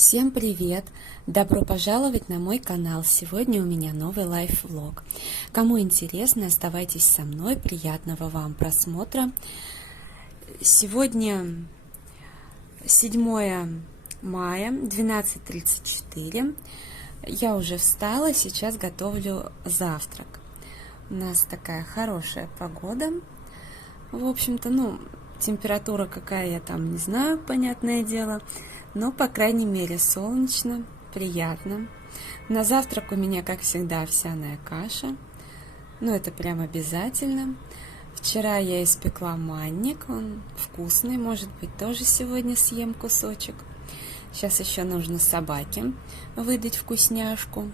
Всем привет! Добро пожаловать на мой канал. Сегодня у меня новый лайф-влог. Кому интересно, оставайтесь со мной. Приятного вам просмотра. Сегодня 7 мая, 12:34. Я уже встала, сейчас готовлю завтрак. У нас такая хорошая погода. В общем-то, температура какая, я там не знаю, понятное дело. Но, по крайней мере, солнечно, приятно. На завтрак у меня, как всегда, овсяная каша. Это прям обязательно. Вчера я испекла манник, он вкусный, может быть, тоже сегодня съем кусочек. Сейчас еще нужно собаке выдать вкусняшку.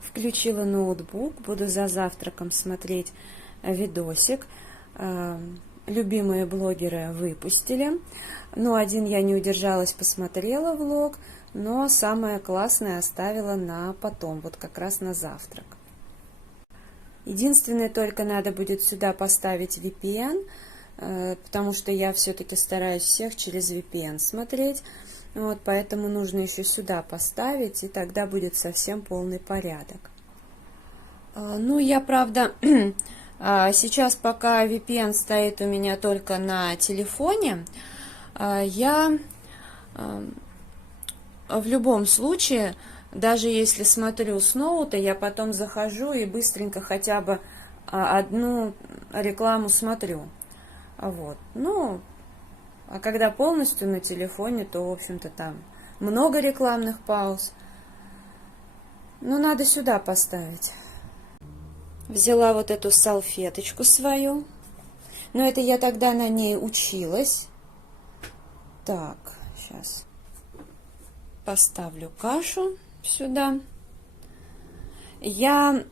Включила ноутбук, буду за завтраком смотреть видосик. Любимые блогеры выпустили. Один я не удержалась, посмотрела влог, но самое классное оставила на потом, вот как раз на завтрак. Единственное, только надо будет сюда поставить VPN, потому что я все-таки стараюсь всех через VPN смотреть. Поэтому нужно еще сюда поставить, и тогда будет совсем полный порядок. Я, правда... Сейчас, пока VPN стоит у меня только на телефоне, я в любом случае, даже если смотрю с ноута, я потом захожу и быстренько хотя бы одну рекламу смотрю. А когда полностью на телефоне, то, в общем-то, там много рекламных пауз. Надо сюда поставить. Взяла вот эту салфеточку свою. Но это я тогда на ней училась. Так, сейчас поставлю кашу сюда. Я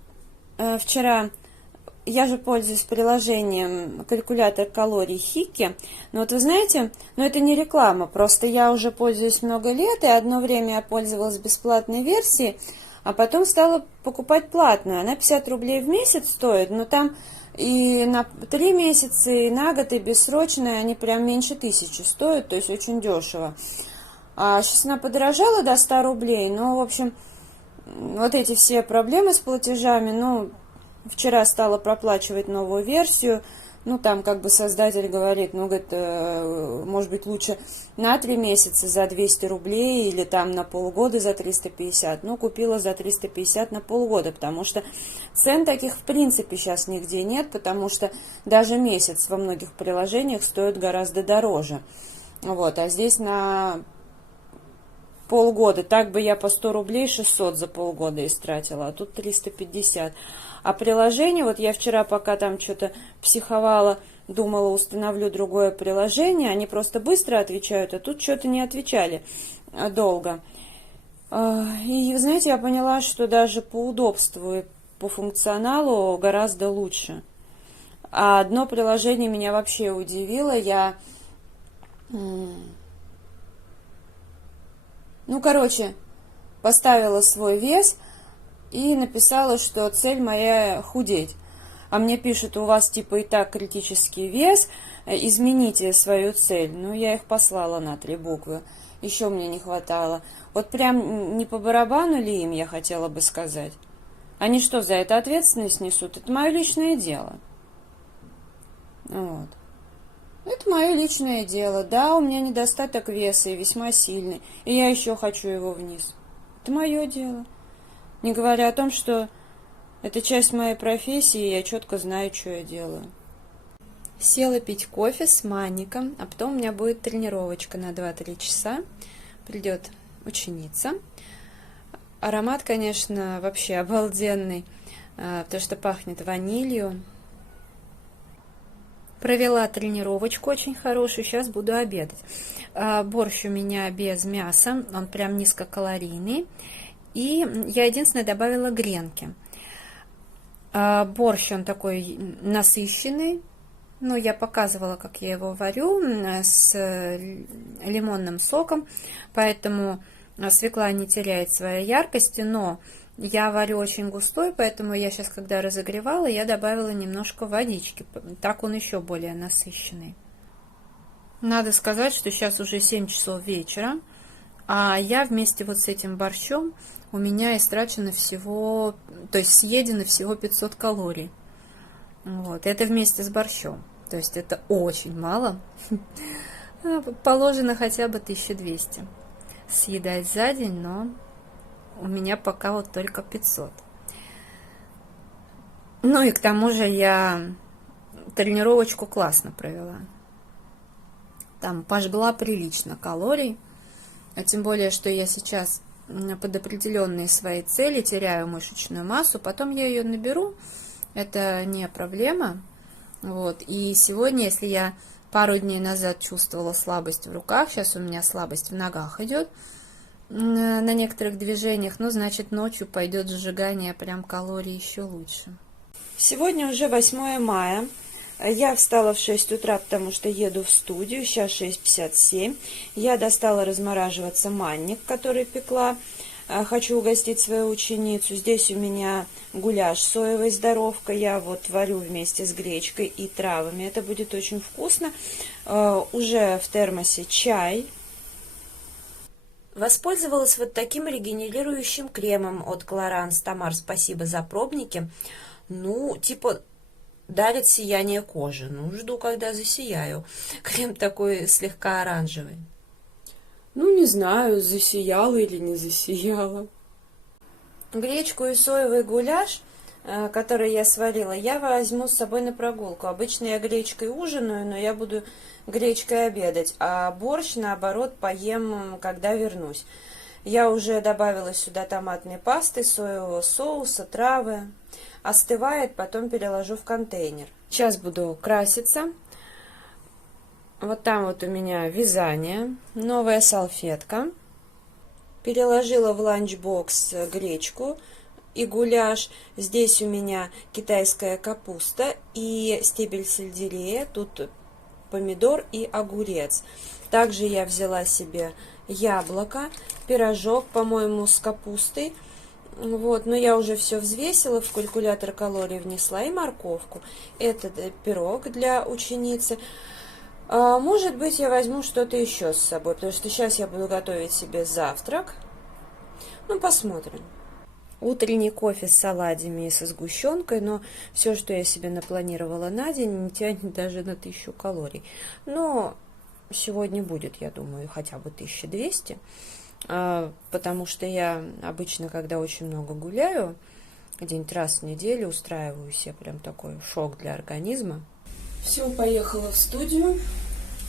же пользуюсь приложением калькулятор калорий Хики. Но вы знаете, это не реклама. Просто я уже пользуюсь много лет, и одно время я пользовалась бесплатной версией. А потом стала покупать платную. Она 50 рублей в месяц стоит, но там и на 3 месяца, и на год, и бессрочная, они прям меньше 1000 стоят, то есть очень дешево. А сейчас она подорожала до 100 рублей, в общем, вот эти все проблемы с платежами, вчера стала проплачивать новую версию. Там как бы создатель говорит, может быть, лучше на 3 месяца за 200 рублей или там на полгода за 350. Купила за 350 на полгода, потому что цен таких в принципе сейчас нигде нет, потому что даже месяц во многих приложениях стоит гораздо дороже. А здесь на полгода, так бы я по 100 рублей 600 за полгода истратила, а тут 350. А приложение, я вчера, пока там что-то психовала, думала, установлю другое приложение, они просто быстро отвечают, а тут что-то не отвечали долго. И, знаете, я поняла, что даже по удобству и по функционалу гораздо лучше. А одно приложение меня вообще удивило, поставила свой вес и написала, что цель моя худеть. А мне пишут, у вас типа и так критический вес, измените свою цель. Я их послала на 3 буквы. Еще мне не хватало. Прям не по барабану ли им, я хотела бы сказать. Они что, за это ответственность несут? Это мое личное дело. Это мое личное дело. Да, у меня недостаток веса и весьма сильный. И я еще хочу его вниз. Это мое дело. Не говоря о том, что это часть моей профессии, и я четко знаю, что я делаю. Села пить кофе с манником, а потом у меня будет тренировочка на 2-3 часа. Придет ученица. Аромат, конечно, вообще обалденный, потому что пахнет ванилью. Провела тренировочку очень хорошую, сейчас буду обедать. Борщ у меня без мяса, он прям низкокалорийный. И я единственное добавила гренки. Борщ, он такой насыщенный. Я показывала, как я его варю с лимонным соком. Поэтому свекла не теряет своей яркости, но я варю очень густой, поэтому я сейчас, когда разогревала, я добавила немножко водички. Так он еще более насыщенный. Надо сказать, что сейчас уже 7 часов вечера, а я вместе вот с этим борщом, у меня истрачено всего, то есть съедено всего 500 калорий. Вот, это вместе с борщом. То есть это очень мало. Положено хотя бы 1200 съедать за день, но у меня пока вот только 500. Ну и к тому же я тренировочку классно провела. Там пожгла прилично калорий, а тем более, что я сейчас под определенные свои цели теряю мышечную массу, потом я ее наберу, это не проблема. Вот. И сегодня, если я пару дней назад чувствовала слабость в руках, сейчас у меня слабость в ногах идет на некоторых движениях, ну, значит, ночью пойдет сжигание прям калорий еще лучше. Сегодня уже 8 мая. Я встала в 6 утра, потому что еду в студию. Сейчас 6:57. Я достала размораживаться манник, который пекла. Хочу угостить свою ученицу. Здесь у меня гуляш соевый здоровка. Я вот варю вместе с гречкой и травами. Это будет очень вкусно. Уже в термосе чай. Воспользовалась вот таким регенерирующим кремом от Clarins. Тамар, спасибо за пробники. Ну, типа, дарит сияние кожи. Ну, жду, когда засияю. Крем такой слегка оранжевый. Ну, не знаю, засияла или не засияла. Гречку и соевый гуляш, который я сварила, я возьму с собой на прогулку. Обычно я гречкой ужинаю, но я буду гречкой обедать, а борщ, наоборот, поем, когда вернусь. Я уже добавила сюда томатной пасты, соевого соуса, травы. Остывает, потом переложу в контейнер. Сейчас буду краситься. Вот там вот у меня вязание, новая салфетка. Переложила в ланчбокс гречку и гуляш. Здесь у меня китайская капуста и стебель сельдерея. Тут помидор и огурец. Также я взяла себе яблоко, пирожок, по-моему, с капустой. Вот, но я уже все взвесила, в калькулятор калорий внесла и морковку. Это пирог для ученицы. Может быть, я возьму что-то еще с собой, потому что сейчас я буду готовить себе завтрак. Ну, посмотрим. Утренний кофе с саладами и со сгущенкой, но все, что я себе напланировала на день, не тянет даже на 1000 калорий. Но сегодня будет, я думаю, хотя бы 1200, потому что я обычно, когда очень много гуляю, где-нибудь раз в неделю устраиваю себе прям такой шок для организма. Все, поехала в студию.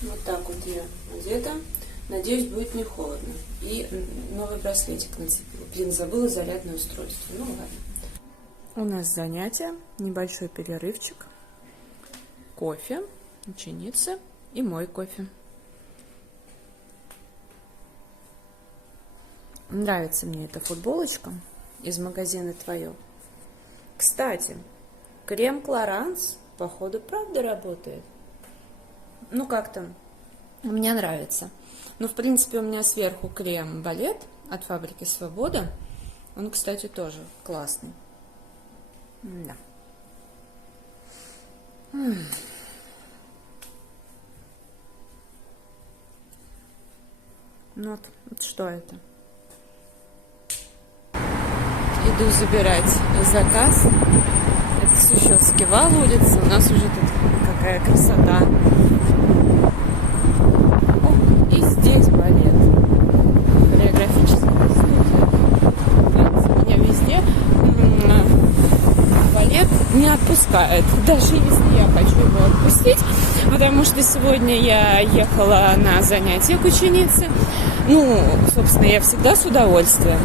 Вот так вот я одета. Надеюсь, будет не холодно. И новый браслетик нацепила. Блин, забыла зарядное устройство. Ну ладно. У нас занятие, небольшой перерывчик, кофе, ученица и мой кофе. Нравится мне эта футболочка из магазина «Твое». Кстати, крем Clarins, походу, правда работает. Ну, как-то мне нравится. Ну, в принципе, у меня сверху крем Балет от фабрики Свобода. Он, кстати, тоже классный. Да. Ну, вот что это? Иду забирать заказ. Это Сущевский вал улица. У нас уже тут какая красота. О, и здесь балет. Хореографическая студия. Меня везде балет не отпускает. Даже если я хочу его отпустить. Потому что сегодня я ехала на занятия к ученице. Ну, собственно, я всегда с удовольствием.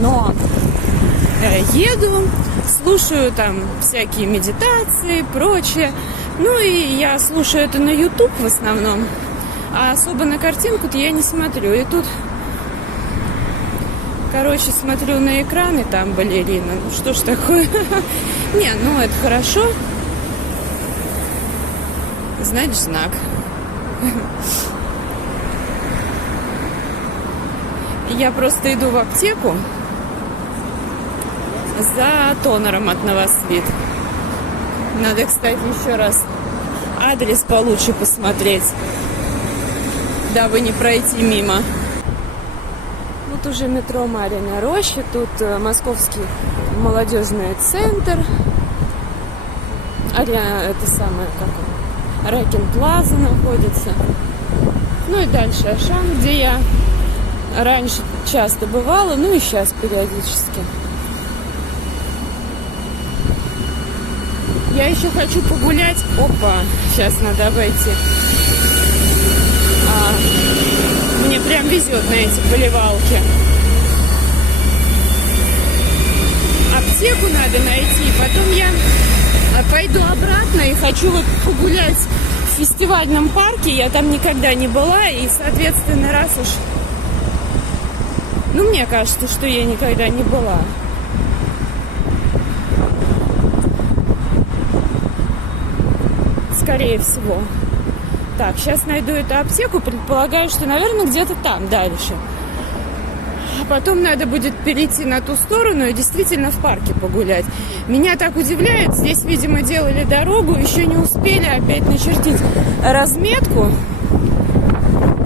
Но еду, слушаю там всякие медитации, прочее. Ну и я слушаю это на YouTube в основном. А особо на картинку-то я не смотрю. И тут, короче, смотрю на экран, и там балерина. Ну что ж такое? Не, ну это хорошо. Значит, знак. Я просто иду в аптеку за тонером от Новосвит. Надо, кстати, еще раз адрес получше посмотреть, дабы не пройти мимо. Вот уже метро Марьина Роща, тут московский молодежный центр, это самое, как он, Ракин Плаза находится. Ну и дальше Ашан, где я раньше часто бывала, ну и сейчас периодически. Я еще хочу погулять. Опа, сейчас надо обойти. Мне прям везет на эти поливалки. Аптеку надо найти. Потом я пойду обратно и хочу вот погулять в фестивальном парке. Я там никогда не была. И, соответственно, раз уж... Ну, мне кажется, что я никогда не была. Скорее всего. Так, сейчас найду эту аптеку. Предполагаю, что, наверное, где-то там дальше. А потом надо будет перейти на ту сторону и действительно в парке погулять. Меня так удивляет. Здесь, видимо, делали дорогу. Еще не успели опять начертить разметку.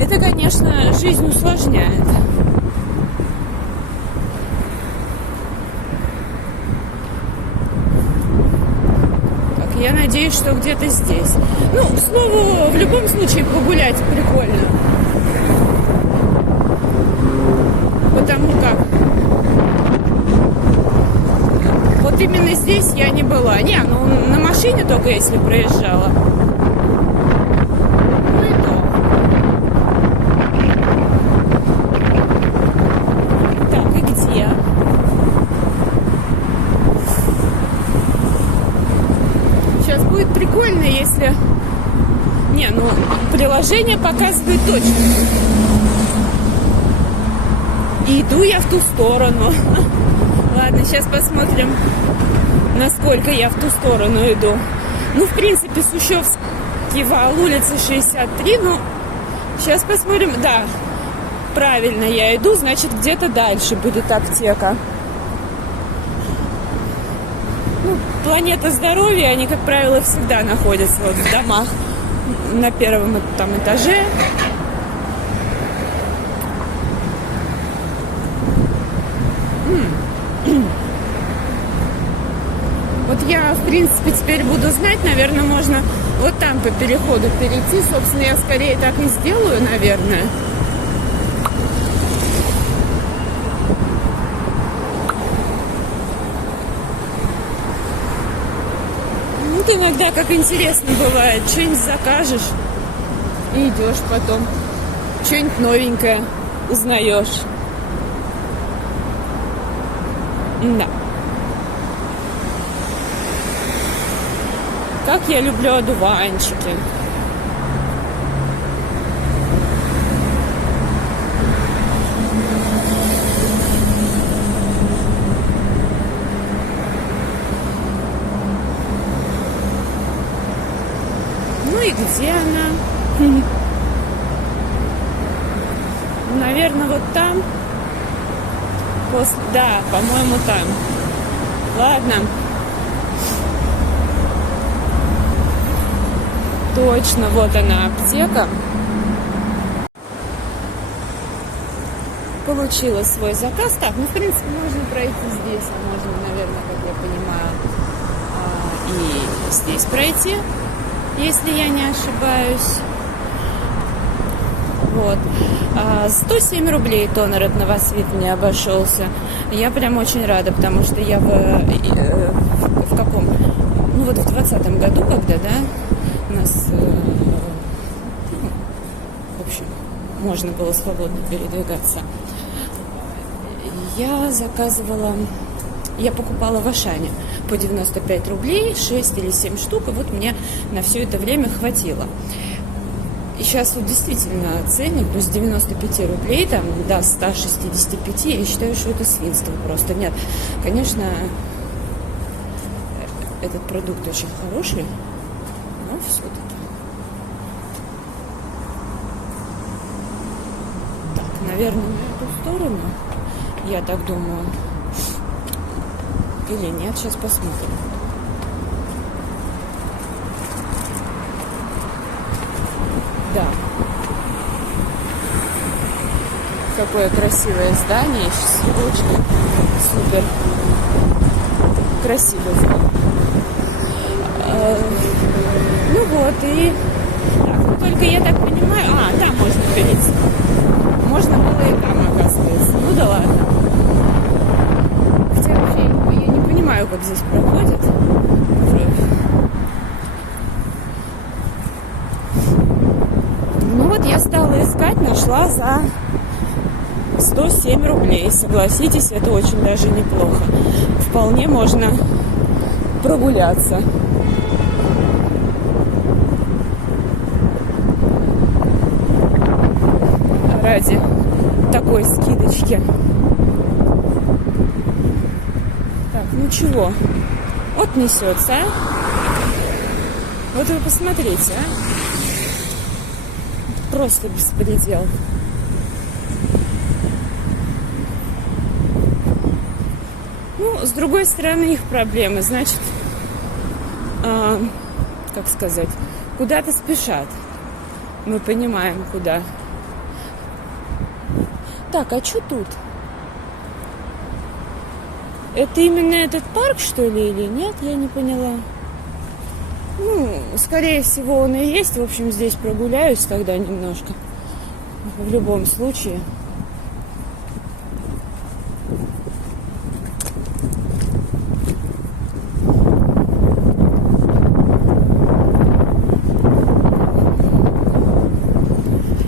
Это, конечно, жизнь усложняет. Я надеюсь, что где-то здесь. Ну, к слову, в любом случае погулять прикольно. Потому как вот именно здесь я не была. Не, ну на машине только если проезжала. Ну и то. Так, и где? Сейчас будет прикольно, если... Не, ну, приложение показывает точно. И иду я в ту сторону. Ладно, сейчас посмотрим, насколько я в ту сторону иду. Ну, в принципе, Сущевский вал, улица 63, ну, сейчас посмотрим. Да, правильно я иду, значит, где-то дальше будет аптека. Ну, Планета Здоровья, они, как правило, всегда находятся вот в домах на первом там этаже. Вот я, в принципе, теперь буду знать, наверное, можно вот там по переходу перейти. Собственно, я скорее так и сделаю, наверное. Вот иногда как интересно бывает. Что-нибудь закажешь и идешь потом. Что-нибудь новенькое узнаешь. Да. Как я люблю одуванчики. Ну и где она? Наверное, вот там. Да, по-моему, там. Ладно. Точно, вот она, аптека. Получила свой заказ. Так, ну, в принципе, можно пройти здесь, а можно, наверное, как я понимаю, и здесь пройти, если я не ошибаюсь. Вот. 107 рублей тонер от Новосвит мне обошелся. Я прям очень рада, потому что я в каком? Ну, вот в 2020 году, когда, да, у нас, в общем, можно было свободно передвигаться. Я покупала в Ашане по 95 рублей, 6 или 7 штук, и вот мне на все это время хватило. И сейчас вот действительно ценник, то есть 95 рублей, там, до 165, я считаю, что это свинство просто. Нет, конечно, этот продукт очень хороший, но все-таки. Так, наверное, на эту сторону, я так думаю. Или нет, сейчас посмотрим. Да. Какое красивое здание, с цветочками. Супер. Красивый. Ну вот, и... Так, ну только я так понимаю... там можно перейти. Можно было и там, оказывается. Ну да ладно. Хотя вообще я не понимаю, как здесь проходит кровь. Ну вот я стала искать, нашла за 107 рублей. Согласитесь, это очень даже неплохо. Вполне можно прогуляться. Ради такой скидочки. Так, ну чего? Вот несется, а? Вот вы посмотрите, а? Просто беспредел. Ну, с другой стороны, их проблемы. Значит, как сказать, куда-то спешат. Мы понимаем, куда. Так, а что тут? Это именно этот парк, что ли, или нет? Я не поняла. Ну, скорее всего, он и есть. В общем, здесь прогуляюсь тогда немножко. В любом случае.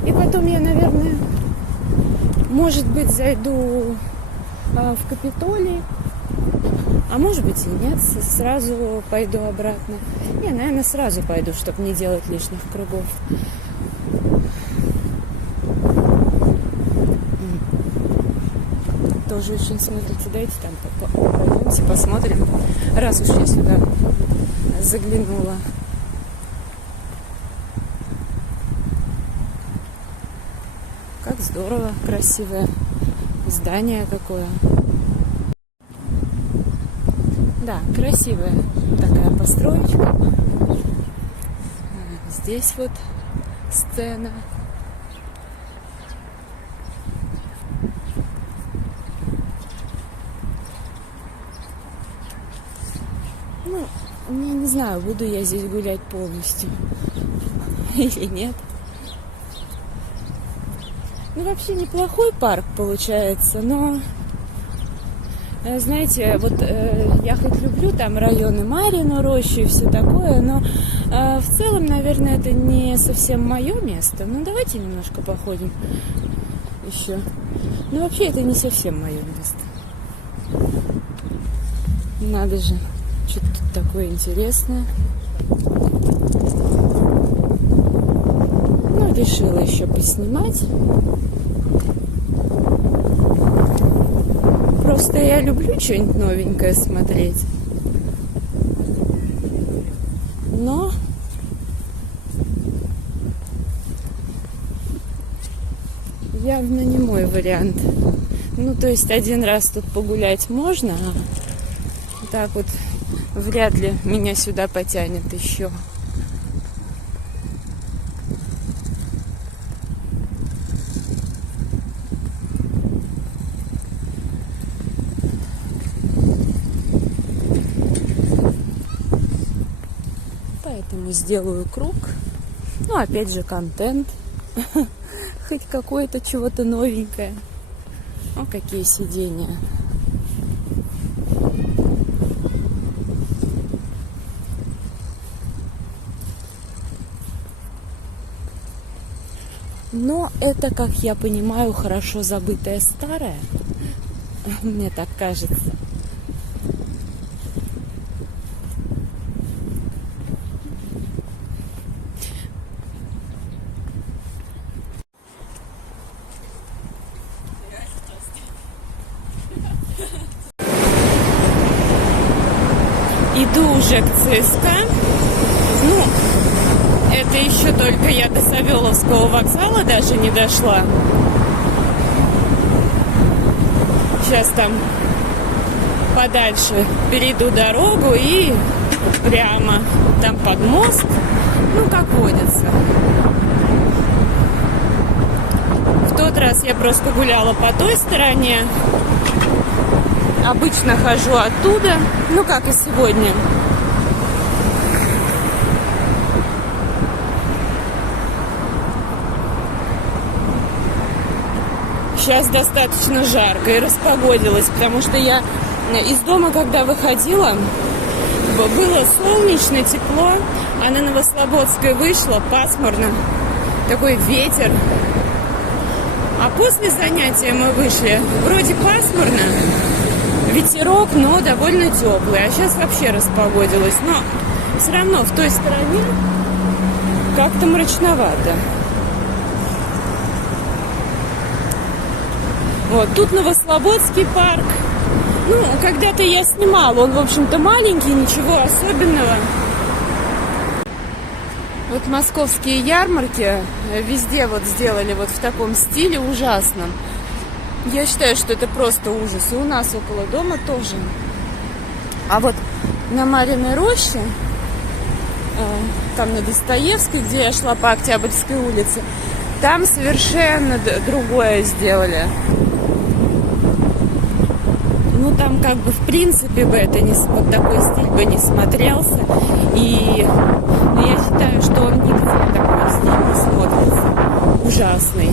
И потом я, наверное, может быть, зайду в Капитолий. А может быть и нет, сразу пойду обратно. Не, наверное, сразу пойду, чтобы не делать лишних кругов. Тоже очень, смотрите, дайте там пройдемся, посмотрим. Раз уж я сюда заглянула. Как здорово, красивое здание какое. Да, красивая такая построечка. Здесь вот сцена. Ну, я не знаю, буду я здесь гулять полностью или нет. Ну, вообще неплохой парк получается, но... Знаете, вот я хоть люблю там районы Марьино, Рощи и все такое, но в целом, наверное, это не совсем мое место. Ну, давайте немножко походим еще. Ну, вообще, это не совсем мое место. Надо же, что-то тут такое интересное. Ну, решила еще поснимать. Просто я люблю что-нибудь новенькое смотреть. Но явно не мой вариант. Ну, то есть один раз тут погулять можно, а так вот вряд ли меня сюда потянет еще. Поэтому сделаю круг. Ну, опять же, контент. Хоть какое-то чего-то новенькое. О, какие сиденья. Но это, как я понимаю, хорошо забытое старое. Мне так кажется. Иду уже к ЦСКА. Ну, это еще только я до Савеловского вокзала даже не дошла. Сейчас там подальше перейду дорогу и прямо там под мост. Ну, как водится. тот раз я просто гуляла по той стороне. Обычно хожу оттуда, ну как и сегодня. Сейчас достаточно жарко и распогодилось, потому что я из дома, когда выходила, было солнечно, тепло, а на Новослободской вышла, пасмурно, такой ветер. А после занятия мы вышли, вроде пасмурно, ветерок, но довольно теплый, а сейчас вообще распогодилось. Но все равно в той стороне как-то мрачновато. Вот, тут Новослободский парк. Ну, когда-то я снимала, он, в общем-то, маленький, ничего особенного. Вот московские ярмарки везде вот сделали вот в таком стиле ужасном. Я считаю, что это просто ужас. И у нас около дома тоже. А вот на Марьиной роще, там на Достоевской, где я шла по Октябрьской улице, там совершенно другое сделали. Ну, там как бы в принципе бы это не, вот такой стиль бы не смотрелся. И я считаю, что он нигде такой стиль не смотрится. Ужасный.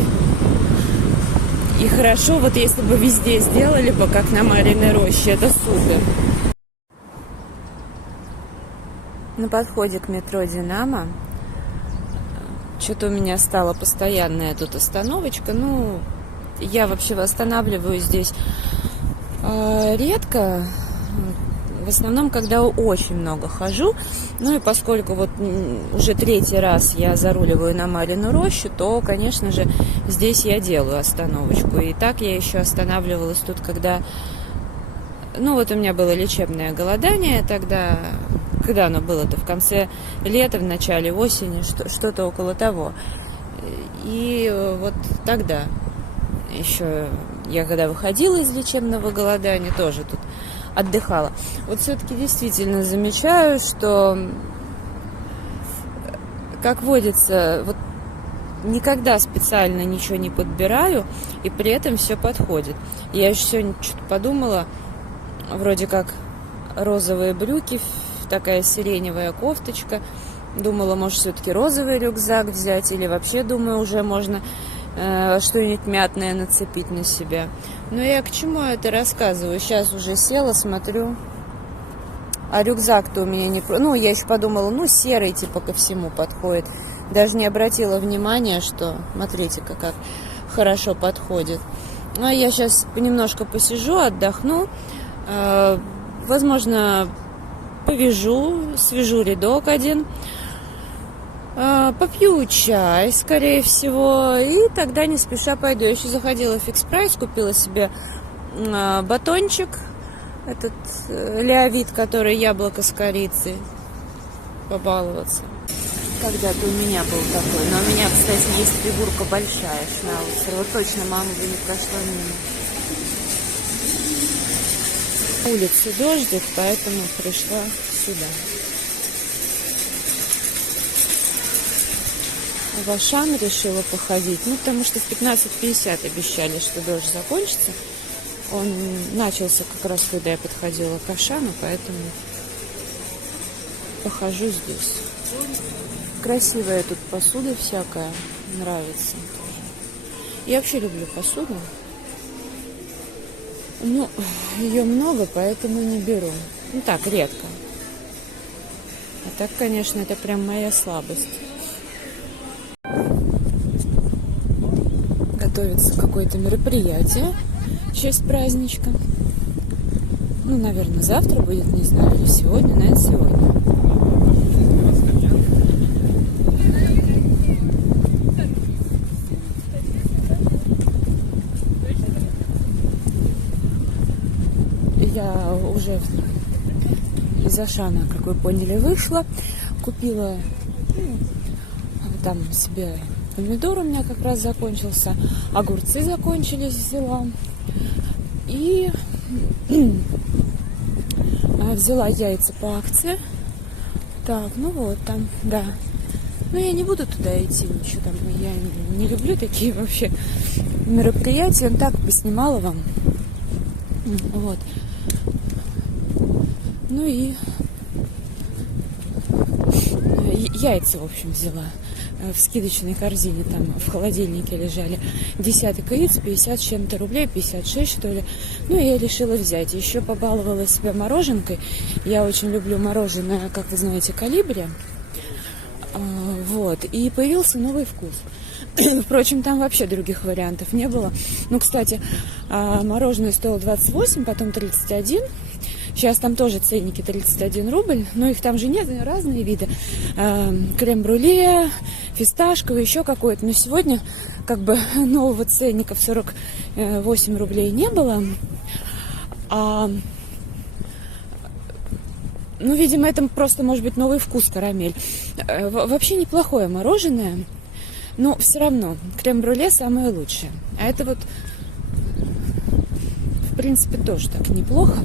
И хорошо, вот если бы везде сделали бы, как на Марьиной роще, это супер. На подходе к метро «Динамо» что-то у меня стала постоянная тут остановочка. Ну, я вообще восстанавливаюсь здесь редко, в основном, когда очень много хожу. Ну и поскольку вот уже 3-й раз я заруливаю на Марьину рощу, то, конечно же, здесь я делаю остановочку. И так я еще останавливалась тут, когда... Ну вот у меня было лечебное голодание тогда... Когда оно было-то? В конце лета, в начале осени, что-то около того. И вот тогда еще... Я когда выходила из лечебного голодания, тоже тут отдыхала. Вот все-таки действительно замечаю, что, как водится, вот никогда специально ничего не подбираю, и при этом все подходит. Я еще сегодня что-то подумала, вроде как розовые брюки, такая сиреневая кофточка. Думала, может, все-таки розовый рюкзак взять, или вообще, думаю, уже можно... что-нибудь мятное нацепить на себя. Но я к чему это рассказываю? Сейчас уже села, смотрю. А рюкзак-то у меня не... Ну, я еще подумала, ну, серый типа ко всему подходит. Даже не обратила внимания, что... Смотрите-ка, как хорошо подходит. А я сейчас немножко посижу, отдохну. Возможно, повяжу, свяжу рядок один. Попью чай, скорее всего, и тогда не спеша пойду. Я еще заходила в Фикс Прайс, купила себе батончик, этот Леовит, который яблоко с корицей, побаловаться. Когда-то у меня был такой, но у меня, кстати, есть фигурка большая, шнауцер. Вот точно мама бы не прошла мимо. На улице дождик, поэтому пришла сюда. В Ашан решила походить, ну, потому что в 15:50 обещали, что дождь закончится. Он начался как раз, когда я подходила к Ашану, поэтому похожу здесь. Красивая тут посуда всякая, нравится тоже. Я вообще люблю посуду. Ну, ее много, поэтому не беру. Ну, так, редко. А так, конечно, это прям моя слабость. Готовится какое-то мероприятие в честь праздничка. Ну, наверное, завтра будет, не знаю, или сегодня, наверное, сегодня. Я уже из Ашана, как вы поняли, вышла, купила там себе... Помидор у меня как раз закончился, огурцы закончились, взяла. И взяла яйца по акции. Так, ну вот там, да. Но я не буду туда идти, ничего там. Я не люблю такие вообще мероприятия. Так поснимала вам. Вот. Ну и яйца, в общем, взяла в скидочной корзине, там в холодильнике лежали. Десяток яиц, 50 с чем-то рублей, 56 что ли. Ну, я решила взять. Еще побаловала себя мороженкой. Я очень люблю мороженое, как вы знаете, Колибри. Вот. И появился новый вкус. Впрочем, там вообще других вариантов не было. Ну, кстати, мороженое стоило 28, потом 31. Сейчас там тоже ценники 31 рубль, но их там же нет, разные виды. Крем-брюле, фисташковый, еще какой-то. Но сегодня как бы нового ценника в 48 рублей не было. Ну, видимо, это просто может быть новый вкус карамель. Вообще неплохое мороженое, но все равно крем-брюле самое лучшее. А это вот, в принципе, тоже так неплохо.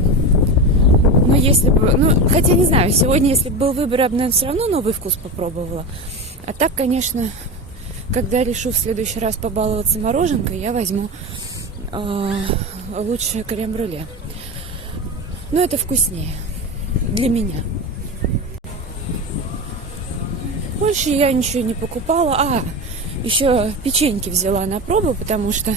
Но если бы, ну, хотя не знаю, сегодня, если бы был выбор, я бы, наверное, все равно новый вкус попробовала. А так, конечно, когда решу в следующий раз побаловаться мороженкой, я возьму лучшее крем-брюле. Но это вкуснее для меня. Больше я ничего не покупала. Еще печеньки взяла на пробу, потому что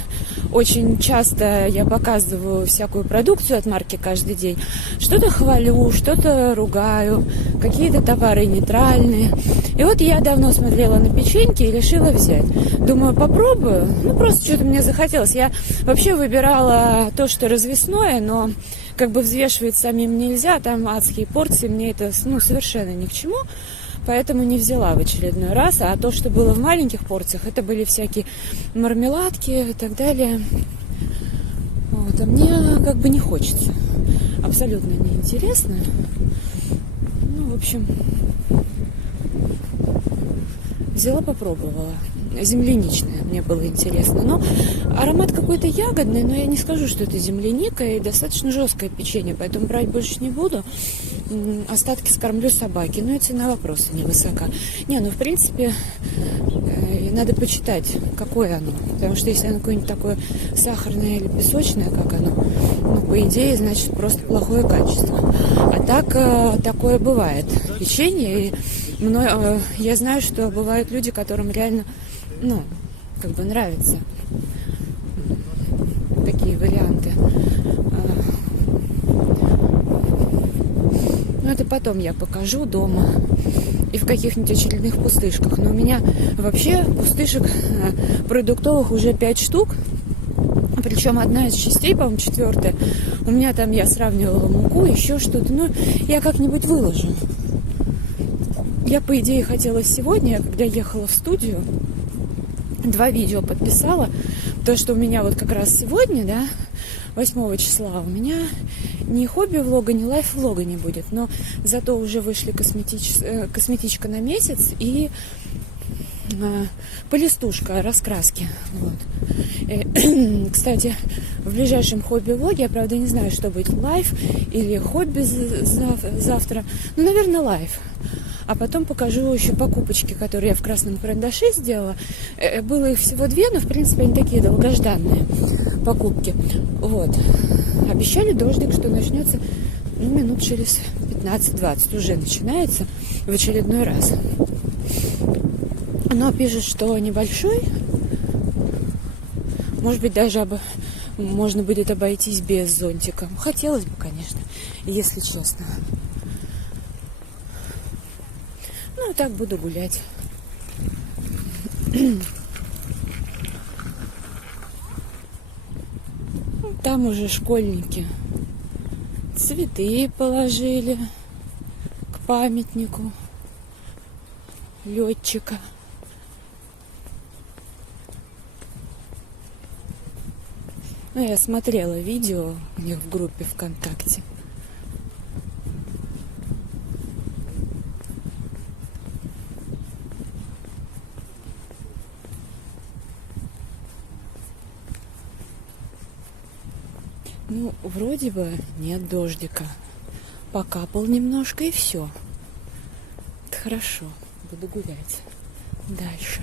очень часто я показываю всякую продукцию от марки каждый день. Что-то хвалю, что-то ругаю, какие-то товары нейтральные. И вот я давно смотрела на печеньки и решила взять. Думаю, попробую. Ну, просто что-то мне захотелось. Я вообще выбирала то, что развесное, но как бы взвешивать самим нельзя. Там адские порции, мне это, ну, совершенно ни к чему. Поэтому не взяла в очередной раз. А то, что было в маленьких порциях, это были всякие мармеладки и так далее. Вот. А мне как бы не хочется. Абсолютно неинтересно. Ну, в общем, взяла, попробовала. Земляничное мне было интересно. Но аромат какой-то ягодный, но я не скажу, что это земляника, и достаточно жесткое печенье, поэтому брать больше не буду. Остатки скормлю собаке. Но и цена вопроса невысока. Не, ну в принципе надо почитать, какое оно. Потому что если оно какое-нибудь такое сахарное или песочное, как оно, ну, по идее, значит, просто плохое качество. А так такое бывает. Печенье. И я знаю, что бывают люди, которым реально, ну, как бы нравятся такие варианты. Но это потом я покажу дома и в каких-нибудь очередных пустышках. Но у меня вообще пустышек продуктовых уже 5 штук. Причем одна из частей, по-моему, 4. У меня там, я сравнивала муку, еще что-то. Ну, я как-нибудь выложу. Я, по идее, хотела сегодня, когда ехала в студию, 2 видео подписала. То, что у меня вот как раз сегодня, да, 8 числа, у меня ни хобби-влога, ни лайф-влога не будет. Но зато уже вышли косметичка на месяц и полистушка раскраски. Вот. Кстати, в ближайшем хобби-влоге, я, правда, не знаю, что будет, лайф или хобби завтра. Ну, наверное, лайф. А потом покажу еще покупочки, которые я в красном карандаше сделала. Было их всего 2, но, в принципе, они такие долгожданные покупки. Вот. Обещали дождик, что начнется, ну, минут через 15-20. Уже начинается в очередной раз. Но пишет, что небольшой. Может быть, даже можно будет обойтись без зонтика. Хотелось бы, конечно, если честно. Ну, так буду гулять. Там уже школьники цветы положили к памятнику летчика. Ну, я смотрела видео у них в группе ВКонтакте. Ну, вроде бы нет дождика. Покапал немножко и все. Это хорошо. Буду гулять. Дальше.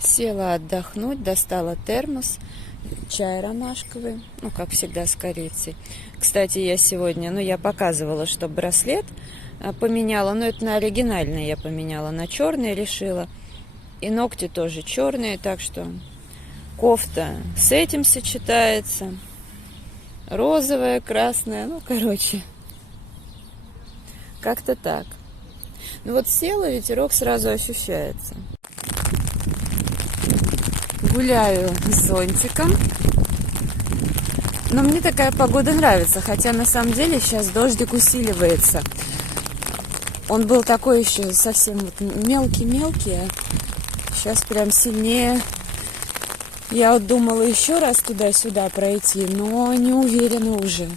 Села отдохнуть, достала термос, чай ромашковый, ну, как всегда, с корицей. Кстати, я сегодня, я показывала, что браслет поменяла, но это на оригинальный я поменяла, на черный решила. И ногти тоже черные, так что кофта с этим сочетается. Розовая, красная, как-то так. Вот села, ветерок сразу ощущается. Гуляю с зонтиком. Но мне такая погода нравится, хотя на самом деле сейчас дождик усиливается. Он был такой еще совсем мелкий-мелкий, а сейчас прям сильнее. Я думала еще раз туда-сюда пройти, но не уверена уже.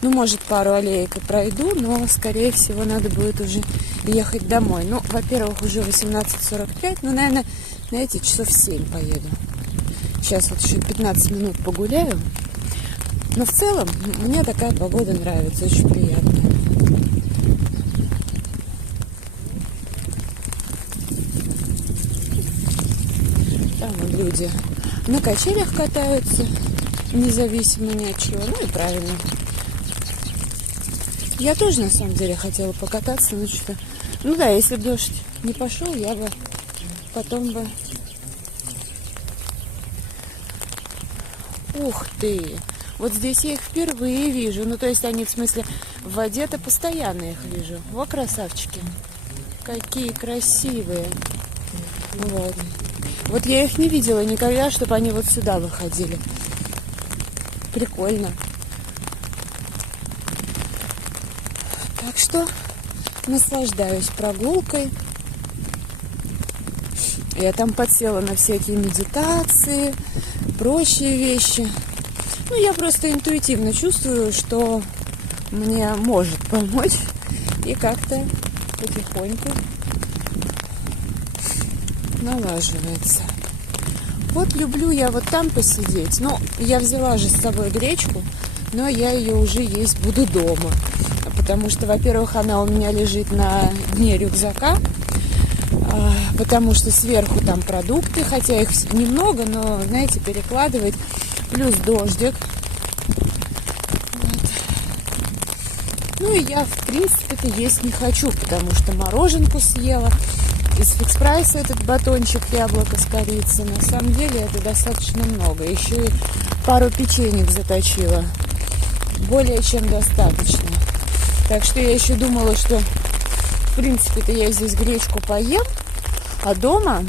Может, пару аллеек и пройду, но, скорее всего, надо будет уже ехать домой. Во-первых, уже 18:45, наверное, знаете, часов 7 поеду. Сейчас вот еще 15 минут погуляю. Но в целом мне такая погода нравится, очень приятная. Там вот люди на качелях катаются, независимо ни от чего. И правильно. Я тоже, на самом деле, хотела покататься, но что-то... если бы дождь не пошел, я бы потом бы... Ух ты! Вот здесь я их впервые вижу. То есть они, в смысле, в воде-то постоянно их вижу. Во, красавчики! Какие красивые! Вот я их не видела никогда, чтобы они вот сюда выходили. Прикольно. Так что наслаждаюсь прогулкой. Я там подсела на всякие медитации, прочие вещи. Я просто интуитивно чувствую, что мне может помочь. И как-то потихоньку налаживается. Вот люблю я вот там посидеть. Я взяла же с собой гречку, но я ее уже есть буду дома. Потому что, во-первых, она у меня лежит на дне рюкзака, потому что сверху там продукты, хотя их немного, но, знаете, перекладывать, плюс дождик. И я, в принципе-то, есть не хочу, потому что мороженку съела, из фикс-прайса этот батончик яблоко с корицей. На самом деле это достаточно много. Еще и пару печенек заточила. Более чем достаточно. Так что я еще думала, что, в принципе-то, я здесь гречку поем, а дома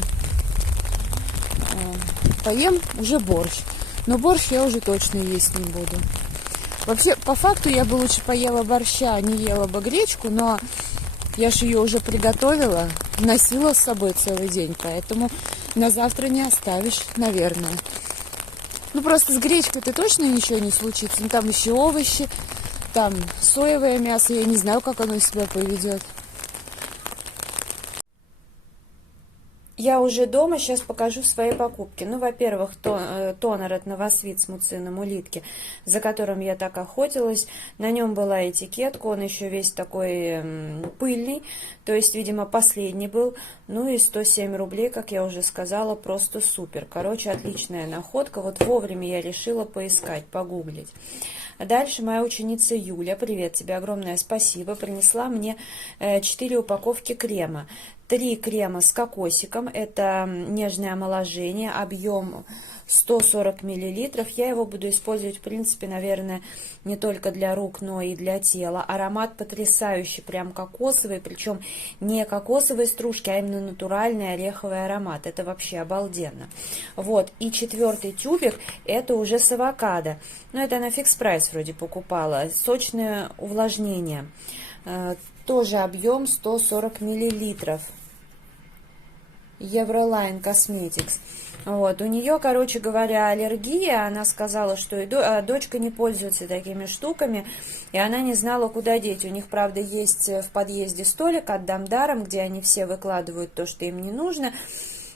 поем уже борщ. Но борщ я уже точно есть не буду. Вообще, по факту, я бы лучше поела борща, а не ела бы гречку, но я же ее уже приготовила, носила с собой целый день, поэтому на завтра не оставишь, наверное. Просто с гречкой-то точно ничего не случится. Там еще овощи. Там соевое мясо, я не знаю, как оно себя поведет. Я уже дома, сейчас покажу свои покупки. Во-первых, тонер от Новосвит с муцином улитки, за которым я так охотилась. На нем была этикетка, он еще весь такой пыльный, то есть, видимо, последний был. И 107 рублей, как я уже сказала, просто супер. Отличная находка. Вот вовремя я решила поискать, погуглить. Дальше моя ученица Юля, привет тебе, огромное спасибо, принесла мне 4 упаковки крема. 3 крема с кокосиком, это нежное омоложение, объем 140 миллилитров. Я его буду использовать, в принципе, наверное, не только для рук, но и для тела. Аромат потрясающий, прям кокосовый, причем не кокосовые стружки, а именно натуральный ореховый аромат. Это вообще обалденно. Вот, и 4-й тюбик, это уже с авокадо. Это на фикс-прайс вроде покупала. Сочное увлажнение. Тоже объем 140 миллилитров. Евролайн Cosmetics. Вот, у нее, короче говоря, аллергия. Она сказала, что дочка не пользуется такими штуками, и она не знала, куда деть. У них, правда, есть в подъезде столик «Отдам даром», где они все выкладывают то, что им не нужно.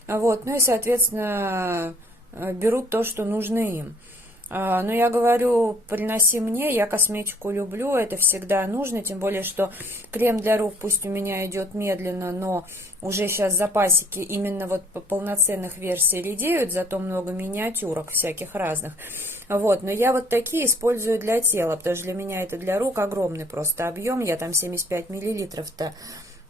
Вот, и, соответственно, берут то, что нужно им. Но я говорю, приноси мне, я косметику люблю, это всегда нужно, тем более, что крем для рук пусть у меня идет медленно, но уже сейчас запасики именно вот по полноценных версий редеют, зато много миниатюрок всяких разных. Вот, но я вот такие использую для тела, потому что для меня это для рук огромный просто объем, я там 75 миллилитров-то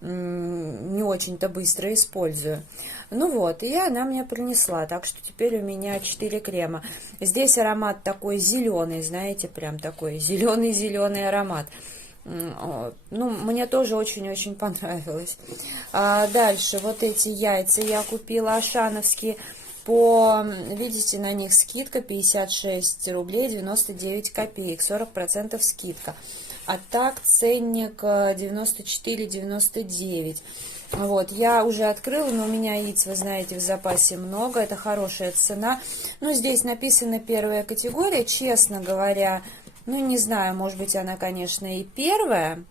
не очень-то быстро использую. Ну вот, и она мне принесла, так что теперь у меня 4 крема. Здесь аромат такой зеленый, знаете, прям такой зеленый-зеленый аромат. Ну, мне тоже очень-очень понравилось. Дальше вот эти яйца я купила ашановские. Видите, на них скидка 56 рублей 99 копеек, 40% скидка. А так ценник 94,99. Вот, я уже открыла, но у меня яиц, вы знаете, в запасе много, это хорошая цена. Но здесь написана первая категория, честно говоря, ну не знаю, может быть она, конечно, и первая.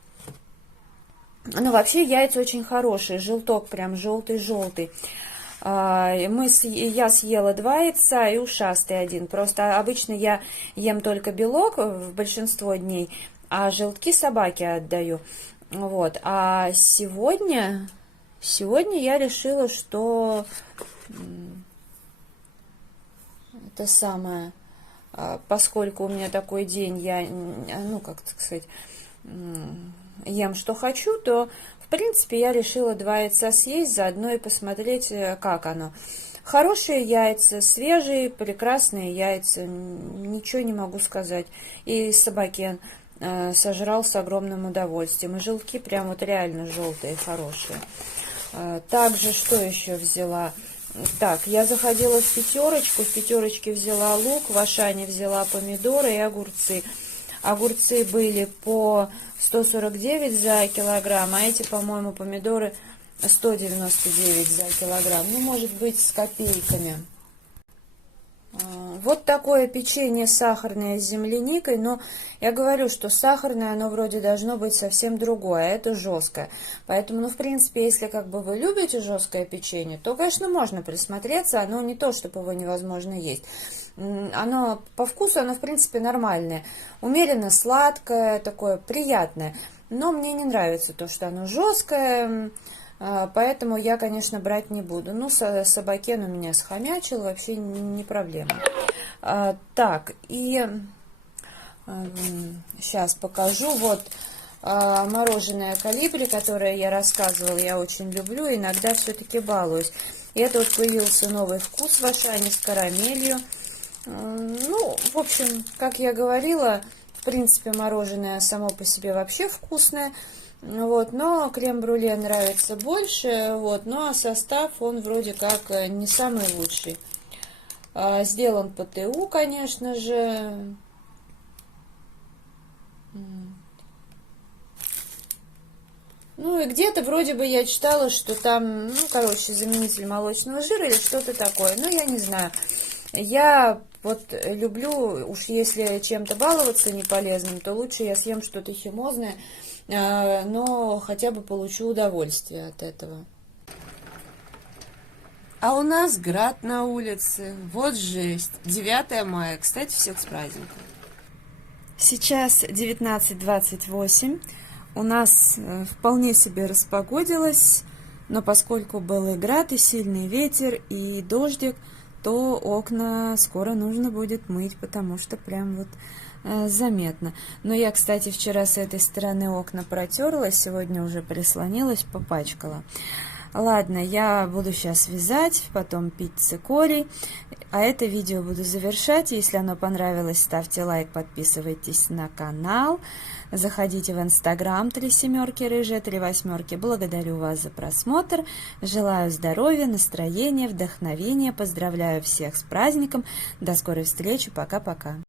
Но вообще яйца очень хорошие, желток прям желтый-желтый. Я съела 2 яйца и ушастый 1. Просто обычно я ем только белок в большинство дней, а желтки собаке отдаю. Вот. А сегодня я решила, что это самое, поскольку у меня такой день, я, ну, как сказать, ем что хочу, то в принципе я решила 2 яйца съесть, заодно и посмотреть, как оно. Хорошие яйца, свежие, прекрасные яйца, ничего не могу сказать. И собакен сожрал с огромным удовольствием. И желтки прям вот реально желтые, хорошие. Также что еще взяла? Так, я заходила в пятерочку, в пятерочке взяла лук, в Ашане взяла помидоры и огурцы. Огурцы были по 149 за килограмм, а эти, по-моему, помидоры 199 за килограмм. Ну, может быть, с копейками. Вот такое печенье сахарное с земляникой, но я говорю, что сахарное, оно вроде должно быть совсем другое, а это жесткое. Поэтому, ну, в принципе, если как бы вы любите жесткое печенье, то, конечно, можно присмотреться, оно не то, чтобы его невозможно есть. Оно по вкусу, оно, в принципе, нормальное, умеренно сладкое, такое приятное, но мне не нравится то, что оно жесткое. Поэтому я, конечно, брать не буду. Ну, собакен у меня схомячил, вообще не проблема. Так, и сейчас покажу. Вот мороженое колибри, которое я рассказывала, я очень люблю, иногда все-таки балуюсь. И это вот появился новый вкус в Ашане с карамелью. Ну, в общем, как я говорила, в принципе, мороженое само по себе вообще вкусное. Вот, но крем-брюле нравится больше, вот, ну а состав он вроде как не самый лучший. Сделан по ТУ, конечно же. Ну и где-то вроде бы я читала, что там, ну, короче, заменитель молочного жира или что-то такое, но я не знаю. Я вот люблю, уж если чем-то баловаться неполезным, то лучше я съем что-то химозное, но хотя бы получу удовольствие от этого. А у нас град на улице. Вот жесть. 9 мая. Кстати, всех с праздником. Сейчас 19:28. У нас вполне себе распогодилось, но поскольку был и град, и сильный ветер, и дождик, то окна скоро нужно будет мыть, потому что прям вот заметно. Но я, кстати, вчера с этой стороны окна протерла, сегодня уже прислонилась, попачкала. Ладно, я буду сейчас вязать, потом пить цикорий, а это видео буду завершать. Если оно понравилось, ставьте лайк, подписывайтесь на канал, заходите в Инстаграм 3 семерки рыжая 3 восьмерки. Благодарю вас за просмотр, желаю здоровья, настроения, вдохновения, поздравляю всех с праздником, до скорой встречи, пока-пока.